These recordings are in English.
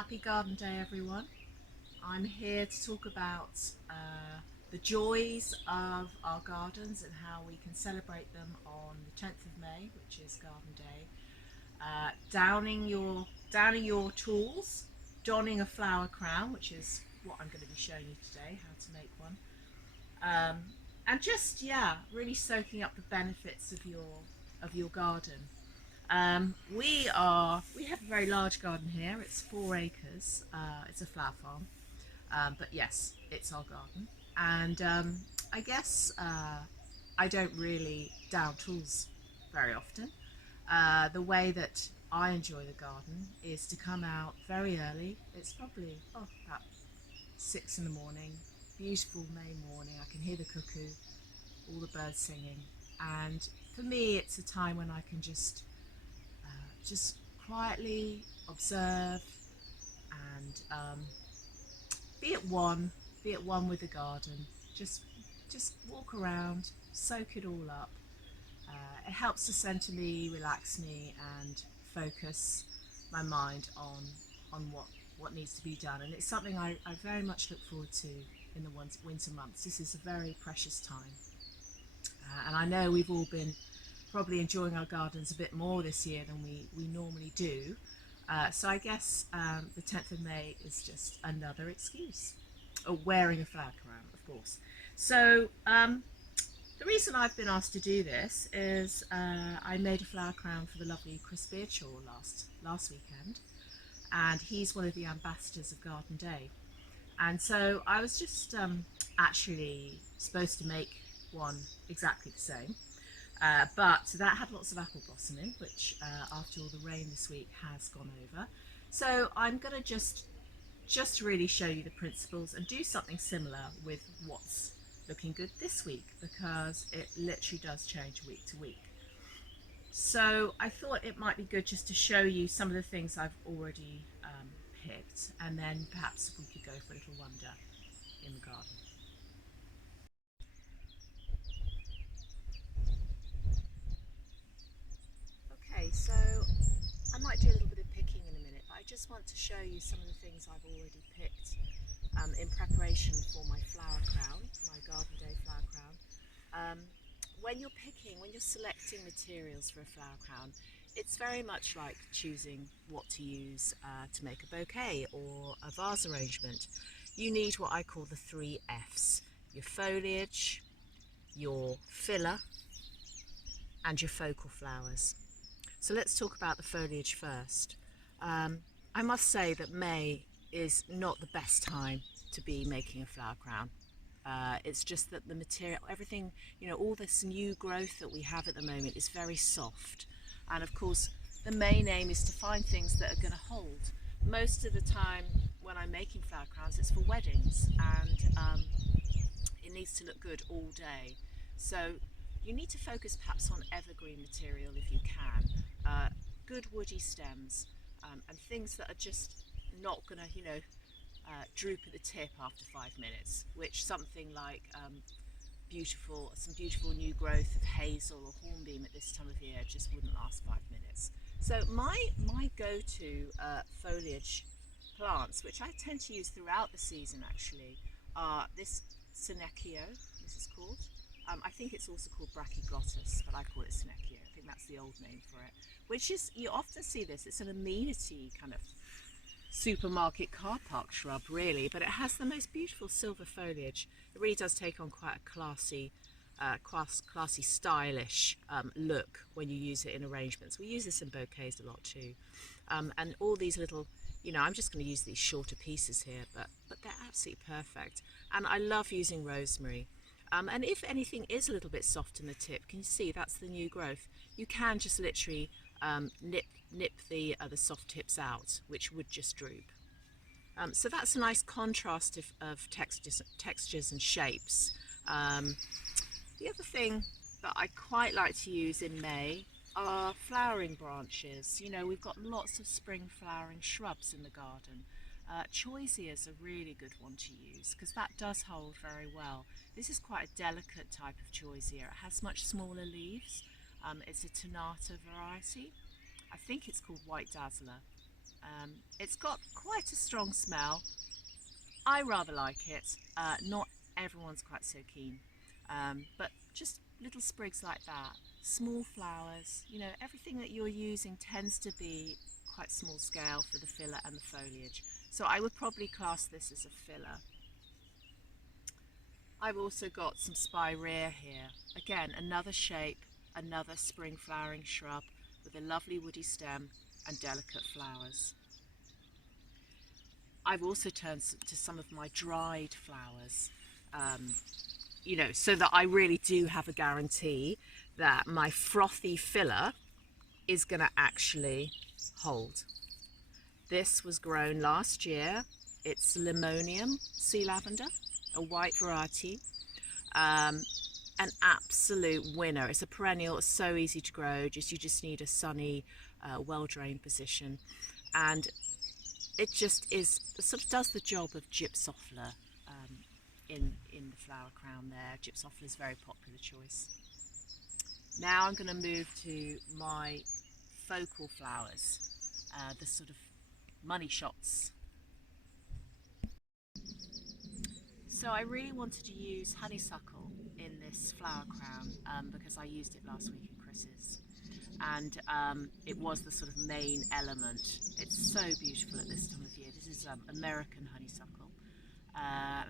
Happy Garden Day, everyone. I'm here to talk about the joys of our gardens and how we can celebrate them on the 10th of May, which is Garden Day. Downing your tools, donning a flower crown, which is what I'm going to be showing you today, how to make one, um, and just really soaking up the benefits of your garden. We have a very large garden here. It's 4 acres. It's a flower farm, but yes, it's our garden. And I guess I don't really down tools very often. The way that I enjoy the garden is to come out very early. It's probably about 6 in the morning. Beautiful May morning. I can hear the cuckoo, all the birds singing, and for me, it's a time when I can just quietly observe and be at one, be at one with the garden. Just walk around, soak it all up. It helps to center me, relax me, and focus my mind on what needs to be done. And it's something I very much look forward to in the winter months. This is a very precious time, and I know we've all been probably enjoying our gardens a bit more this year than we normally do. So I guess the 10th of May is just another excuse. Or wearing a flower crown, of course. So the reason I've been asked to do this is I made a flower crown for the lovely Chris Beardshaw last weekend, and he's one of the ambassadors of Garden Day. And so I was just actually supposed to make one exactly the same, but that had lots of apple blossoming, which after all the rain this week has gone over. So I'm going to just really show you the principles and do something similar with what's looking good this week, because it literally does change week to week. So I thought it might be good just to show you some of the things I've already picked, and then perhaps we could go for a little wander in the garden. Okay, so I might do a little bit of picking in a minute, but I just want to show you some of the things I've already picked in preparation for my flower crown, my Garden Day flower crown. When you're selecting materials for a flower crown, it's very much like choosing what to use to make a bouquet or a vase arrangement. You need what I call the 3 F's: your foliage, your filler, and your focal flowers. So let's talk about the foliage first. I must say that May is not the best time to be making a flower crown. It's just that the material, everything, all this new growth that we have at the moment is very soft. And of course, the main aim is to find things that are going to hold. Most of the time when I'm making flower crowns, it's for weddings, and it needs to look good all day. So you need to focus perhaps on evergreen material if you can. Good woody stems, and things that are just not going to, droop at the tip after 5 minutes, which something like some beautiful new growth of hazel or hornbeam at this time of year just wouldn't last 5 minutes. So my go-to foliage plants, which I tend to use throughout the season actually, are this Senecio, this is called. I think it's also called Brachyglottis, but I call it Senecio. I think that's the old name for it. Which is, you often see this, it's an amenity kind of supermarket car park shrub really, but it has the most beautiful silver foliage. It really does take on quite a classy, stylish look when you use it in arrangements. We use this in bouquets a lot too, and all these little, I'm just going to use these shorter pieces here, but they're absolutely perfect. And I love using rosemary. And if anything is a little bit soft in the tip, can you see that's the new growth? You can just literally nip the soft tips out, which would just droop. So that's a nice contrast of textures and shapes. The other thing that I quite like to use in May are flowering branches. We've got lots of spring flowering shrubs in the garden. Choisya is a really good one to use because that does hold very well. This is quite a delicate type of choisya. It has much smaller leaves. It's a tonata variety. I think it's called White Dazzler. It's got quite a strong smell. I rather like it. Not everyone's quite so keen, but just little sprigs like that, small flowers, you know, everything that you're using tends to be quite small scale for the filler and the foliage. So I would probably class this as a filler. I've also got some spirea here. Again, another shape, another spring flowering shrub with a lovely woody stem and delicate flowers. I've also turned to some of my dried flowers, you know, so that I really do have a guarantee that my frothy filler is going to actually hold. This was grown last year. It's Limonium sea lavender, a white variety. An absolute winner. It's a perennial. It's so easy to grow. You just need a sunny, well-drained position, and it just is sort of does the job of gypsophila in the flower crown there. Gypsophila is a very popular choice. Now I'm going to move to my focal flowers, the sort of money shots. So I really wanted to use honeysuckle in this flower crown because I used it last week in Chris's, and it was the sort of main element. It's so beautiful at this time of year. This is American honeysuckle.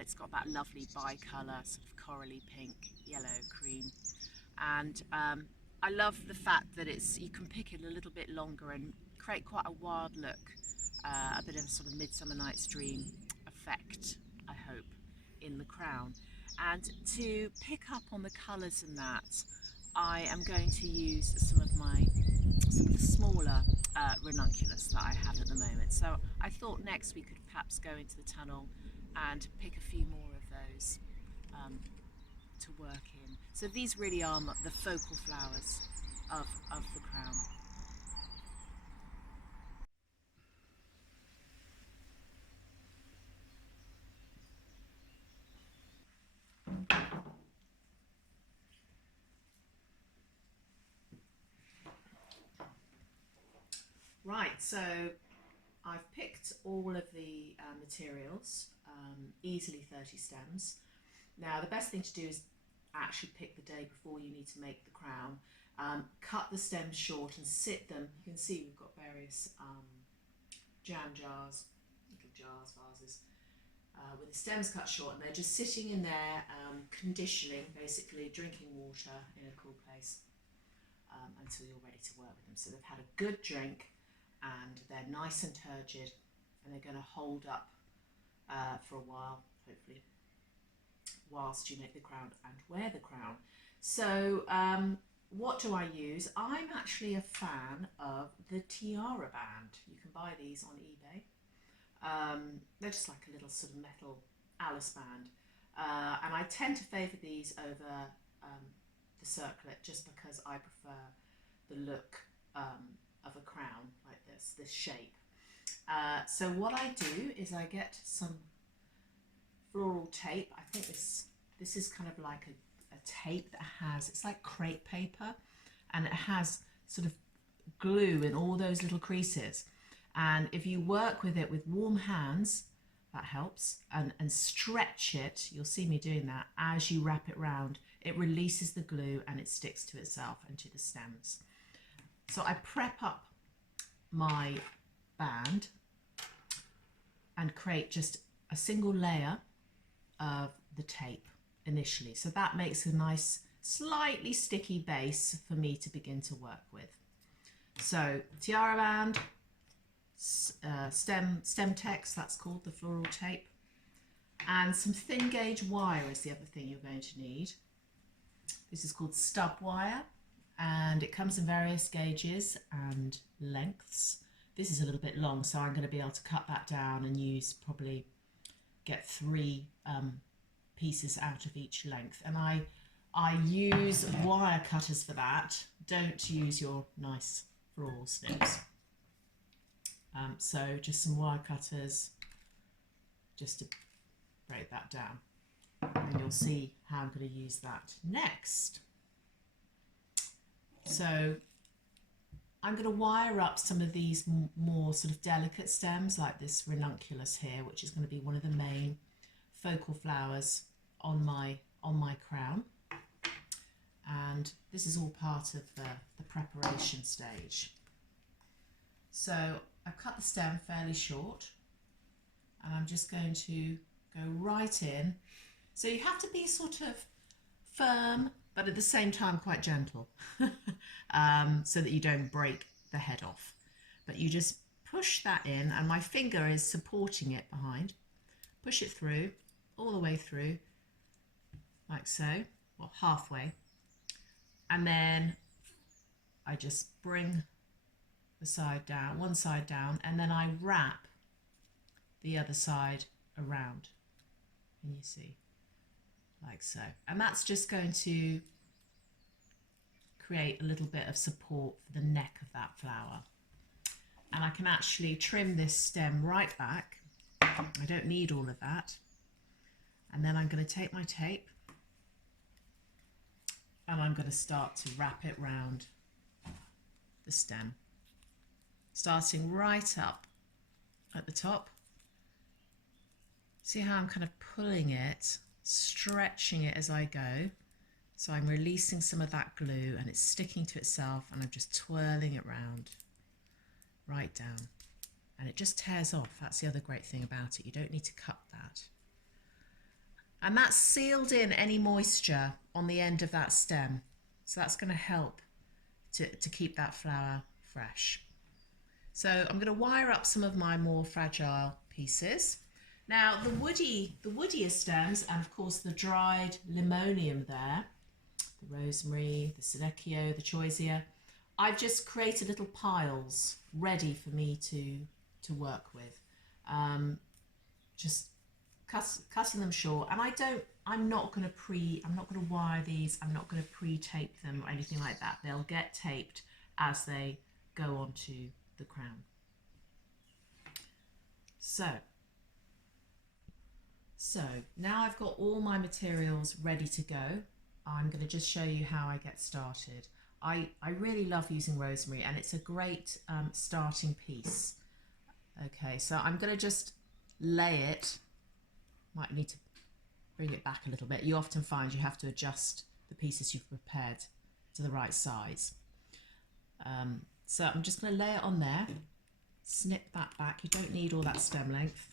It's got that lovely bicolour, sort of corally pink, yellow, cream, and I love the fact that you can pick it a little bit longer and create quite a wild look, a bit of a sort of Midsummer Night's Dream effect, I hope, in the crown. And to pick up on the colours in that, I am going to use some of the smaller ranunculus that I have at the moment. So I thought next we could perhaps go into the tunnel and pick a few more of those to work in. So these really are the focal flowers of the crown. Right, so I've picked all of the materials, easily 30 stems. Now the best thing to do is actually pick the day before you need to make the crown. Cut the stems short and sit them. You can see we've got various jam jars, little jars, vases, with the stems cut short, and they're just sitting in there, conditioning, basically drinking water in a cool place until you're ready to work with them. So they've had a good drink and they're nice and turgid, and they're going to hold up for a while, hopefully, whilst you make the crown and wear the crown. So what do I use? I'm actually a fan of the tiara band. You can buy these on eBay. They're just like a little sort of metal Alice band, and I tend to favour these over the circlet just because I prefer the look of a crown like this shape. So what I do is I get some floral tape. I think this is kind of like a tape that has, it's like crepe paper, and it has sort of glue in all those little creases. And if you work with it with warm hands, that helps, and stretch it, you'll see me doing that, as you wrap it round, it releases the glue and it sticks to itself and to the stems. So I prep up my band and create just a single layer of the tape initially. So that makes a nice, slightly sticky base for me to begin to work with. So tiara band, stem text, that's called the floral tape, and some thin gauge wire is the other thing you're going to need. This is called stub wire, and it comes in various gauges and lengths. This is a little bit long, so I'm going to be able to cut that down and get 3 pieces out of each length. And I use wire cutters for that. Don't use your nice floral snips. So just some wire cutters just to break that down, and you'll see how I'm going to use that next. So I'm going to wire up some of these more sort of delicate stems, like this ranunculus here, which is going to be one of the main focal flowers on my crown. And this is all part of the preparation stage. So I've cut the stem fairly short, and I'm just going to go right in. So you have to be sort of firm, but at the same time quite gentle, so that you don't break the head off. But you just push that in, and my finger is supporting it behind. Push it through, all the way through, like so, well, halfway. And then I just bring the side down, one side down, and then I wrap the other side around. Can you see? Like so. And that's just going to create a little bit of support for the neck of that flower. And I can actually trim this stem right back. I don't need all of that. And then I'm going to take my tape and I'm going to start to wrap it round the stem, starting right up at the top. See how I'm kind of pulling it, stretching it as I go. So I'm releasing some of that glue and it's sticking to itself, and I'm just twirling it round, right down. And it just tears off. That's the other great thing about it. You don't need to cut that. And that's sealed in any moisture on the end of that stem. So that's going to help to keep that flower fresh. So I'm going to wire up some of my more fragile pieces. Now the woodier stems, and of course the dried limonium there, the rosemary, the Senecio, the choisya, I've just created little piles ready for me to work with. Just cutting them short, and I'm not going to wire these. I'm not going to pre-tape them or anything like that. They'll get taped as they go onto the crown. So now I've got all my materials ready to go. I'm going to just show you how I get started. I really love using rosemary, and it's a great starting piece. Okay, so I'm going to just lay it. Might need to bring it back a little bit. You often find you have to adjust the pieces you've prepared to the right size. So I'm just going to lay it on there, snip that back. You don't need all that stem length.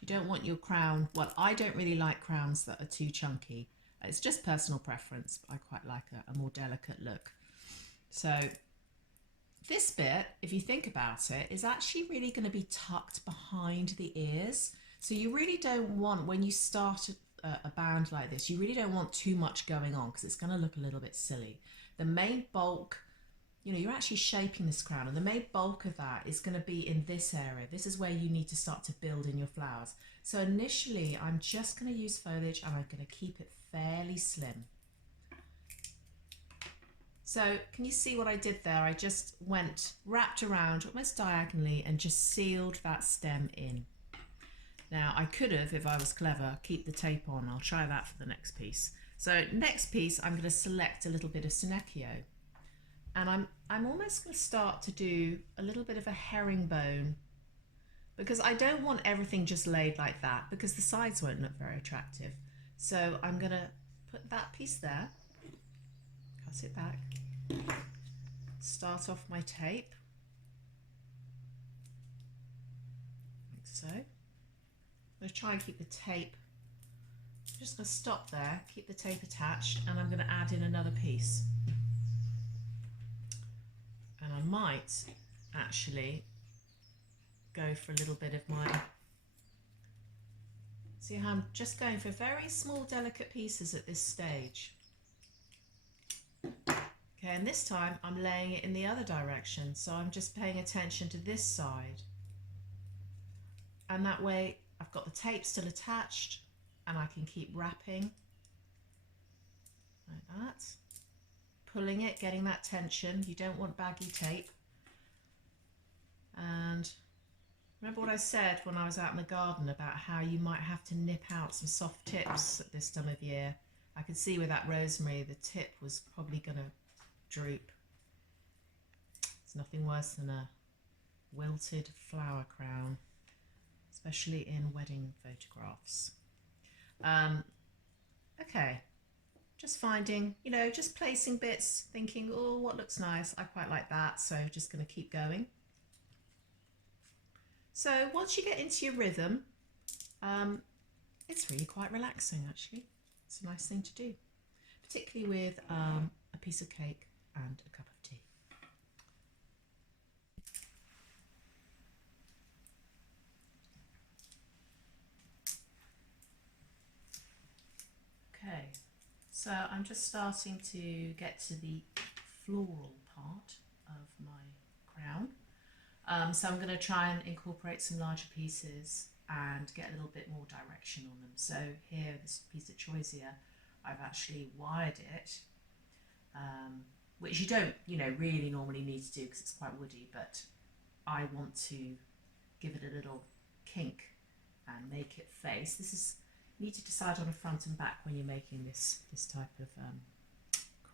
You don't want your crown, well, I don't really like crowns that are too chunky. It's just personal preference. I quite like a more delicate look. So this bit, if you think about it, is actually really going to be tucked behind the ears. So you really don't want, when you start a band like this, you really don't want too much going on, because it's going to look a little bit silly. The main bulk, you know, you're actually shaping this crown, and the main bulk of that is going to be in this area. This is where you need to start to build in your flowers. So initially, I'm just going to use foliage, and I'm going to keep it fairly slim. So can you see what I did there? I just wrapped around almost diagonally and just sealed that stem in. Now I could have, if I was clever, keep the tape on. I'll try that for the next piece. So next piece, I'm going to select a little bit of Senecio, and I'm almost going to start to do a little bit of a herringbone, because I don't want everything just laid like that, because the sides won't look very attractive. So I'm going to put that piece there, cut it back, start off my tape, like so. I'm going to try and keep the tape, I'm just going to stop there, keep the tape attached, and I'm going to add in another piece. And I might actually go for a little bit of my, see how I'm just going for very small delicate pieces at this stage. Okay, and this time I'm laying it in the other direction, so I'm just paying attention to this side. And that way I've got the tape still attached, and I can keep wrapping like that. Pulling it, getting that tension. You don't want baggy tape. And remember what I said when I was out in the garden about how you might have to nip out some soft tips at this time of year. I could see with that rosemary, the tip was probably going to droop. It's There's nothing worse than a wilted flower crown, especially in wedding photographs. Okay, just finding, just placing bits, thinking, oh, what looks nice? I quite like that, so just going to keep going. So once you get into your rhythm, it's really quite relaxing actually. It's a nice thing to do, particularly with a piece of cake and a cup of tea. Okay, so I'm just starting to get to the floral part of my crown. So I'm going to try and incorporate some larger pieces and get a little bit more direction on them. So here, this piece of choisia, I've actually wired it, which you don't, really normally need to do because it's quite woody, but I want to give it a little kink and make it face. This is, you need to decide on a front and back when you're making this type of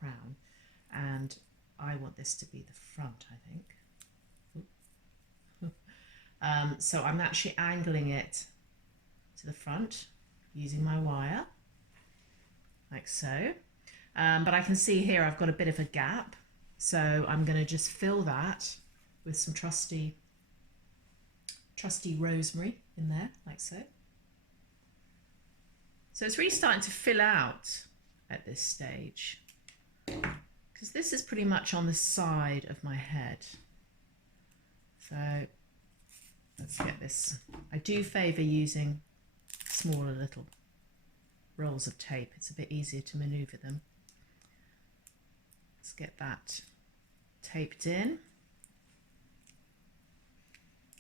crown, and I want this to be the front, I think. So I'm actually angling it to the front using my wire, like so. But I can see here I've got a bit of a gap, so I'm going to just fill that with some trusty rosemary in there, like so. So it's really starting to fill out at this stage, because this is pretty much on the side of my head. So let's get this. I do favour using smaller little rolls of tape. It's a bit easier to manoeuvre them. Let's get that taped in.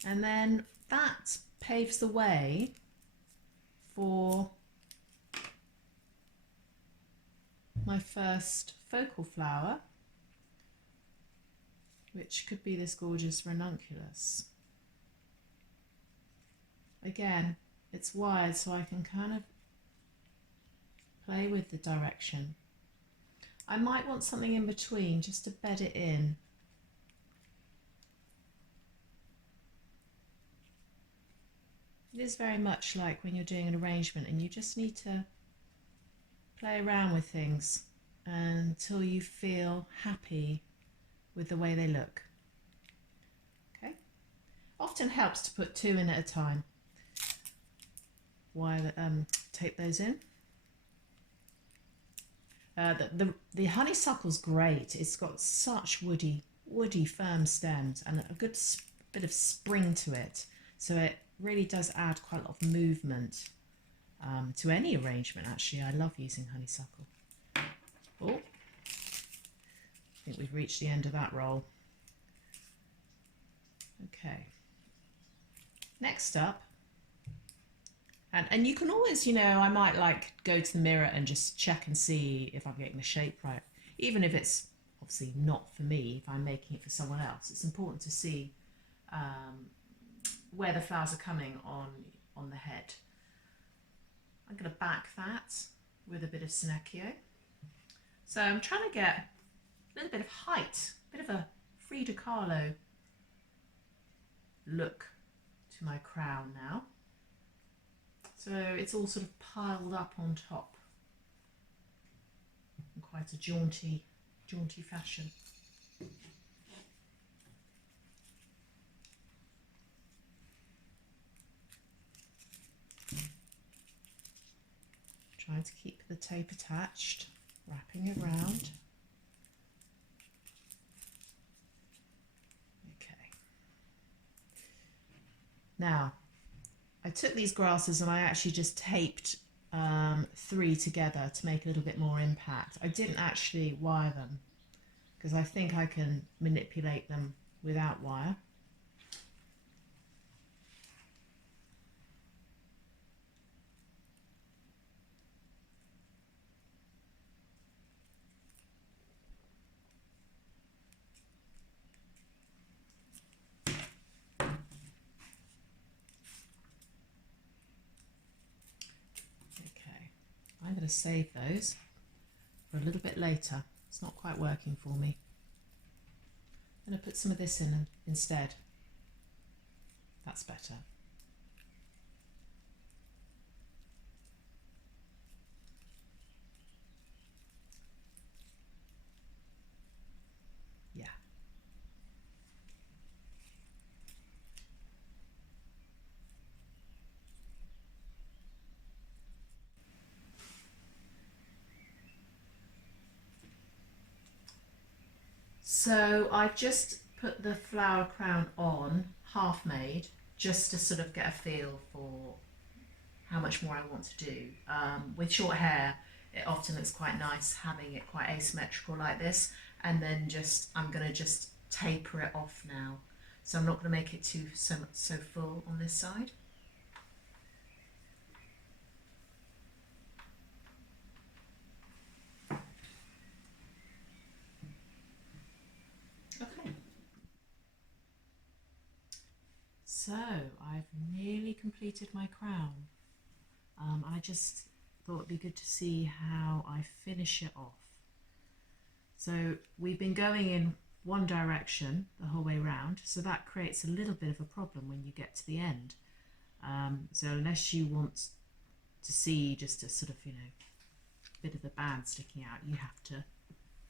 And then that paves the way for my first focal flower, which could be this gorgeous ranunculus. Again, it's wired so I can kind of play with the direction. I might want something in between just to bed it in. It is very much like when you're doing an arrangement and you just need to play around with things until you feel happy with the way they look. Okay, often helps to put two in at a time. Wire, tape those in. The honeysuckle's great. It's got such woody firm stems and a good bit of spring to it, so it really does add quite a lot of movement to any arrangement. Actually, I love using honeysuckle. Oh, I think we've reached the end of that roll. Okay, next up, and you can always, I might like go to the mirror and just check and see if I'm getting the shape right, even if it's obviously not for me. If I'm making it for someone else, it's important to see where the flowers are coming on the head. I'm going to back that with a bit of Sinecchio. So I'm trying to get a little bit of height, a bit of a Frida Kahlo look to my crown now. So it's all sort of piled up on top in quite a jaunty fashion. Trying to keep the tape attached, wrapping it around. Okay. Now, I took these grasses and I actually just taped 3 together to make a little bit more impact. I didn't actually wire them because I think I can manipulate them without wire. I'm going to save those for a little bit later. It's not quite working for me. I'm going to put some of this in instead. That's better. Yeah. So I've just put the flower crown on, half made, just to sort of get a feel for how much more I want to do. With short hair, it often looks quite nice having it quite asymmetrical like this, and then I'm going to just taper it off now. So I'm not going to make it so full on this side. Okay. So I've nearly completed my crown. I just thought it'd be good to see how I finish it off. So we've been going in one direction the whole way round, so that creates a little bit of a problem when you get to the end. So unless you want to see just a sort of, bit of the band sticking out, you have to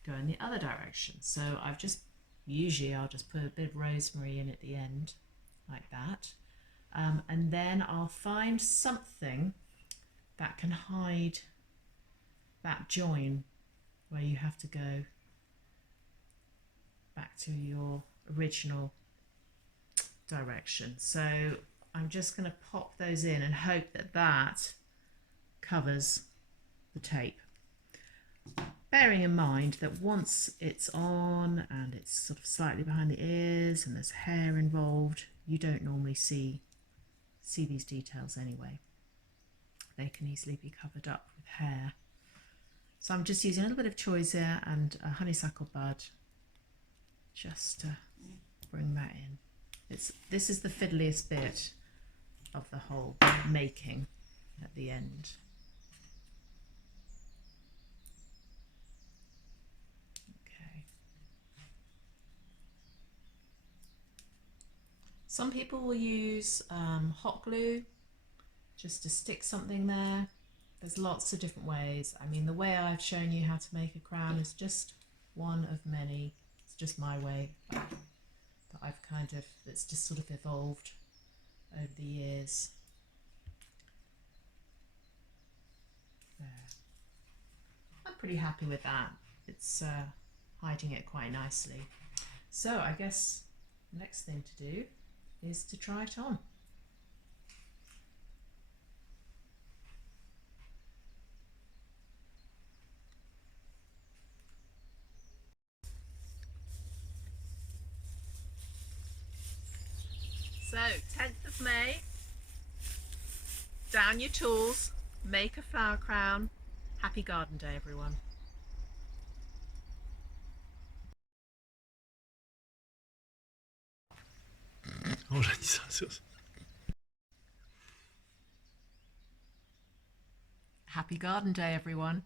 go in the other direction. So I'll just put a bit of rosemary in at the end, like that. And then I'll find something that can hide that join where you have to go back to your original direction. So I'm just going to pop those in and hope that that covers the tape. Bearing in mind that once it's on and it's sort of slightly behind the ears and there's hair involved, you don't normally see these details anyway. They can easily be covered up with hair. So I'm just using a little bit of choice here and a honeysuckle bud just to bring that in. This is the fiddliest bit of the whole making at the end. Okay. Some people will use hot glue just to stick something there. There's lots of different ways. I mean, the way I've shown you how to make a crown is just one of many. It's just my way that that's just sort of evolved over the years. There. I'm pretty happy with that. It's hiding it quite nicely. So I guess the next thing to do is to try it on. So 10th of May, down your tools, make a flower crown. Happy Garden Day, everyone. Oh, j'ai dit ça. Happy Garden Day, everyone.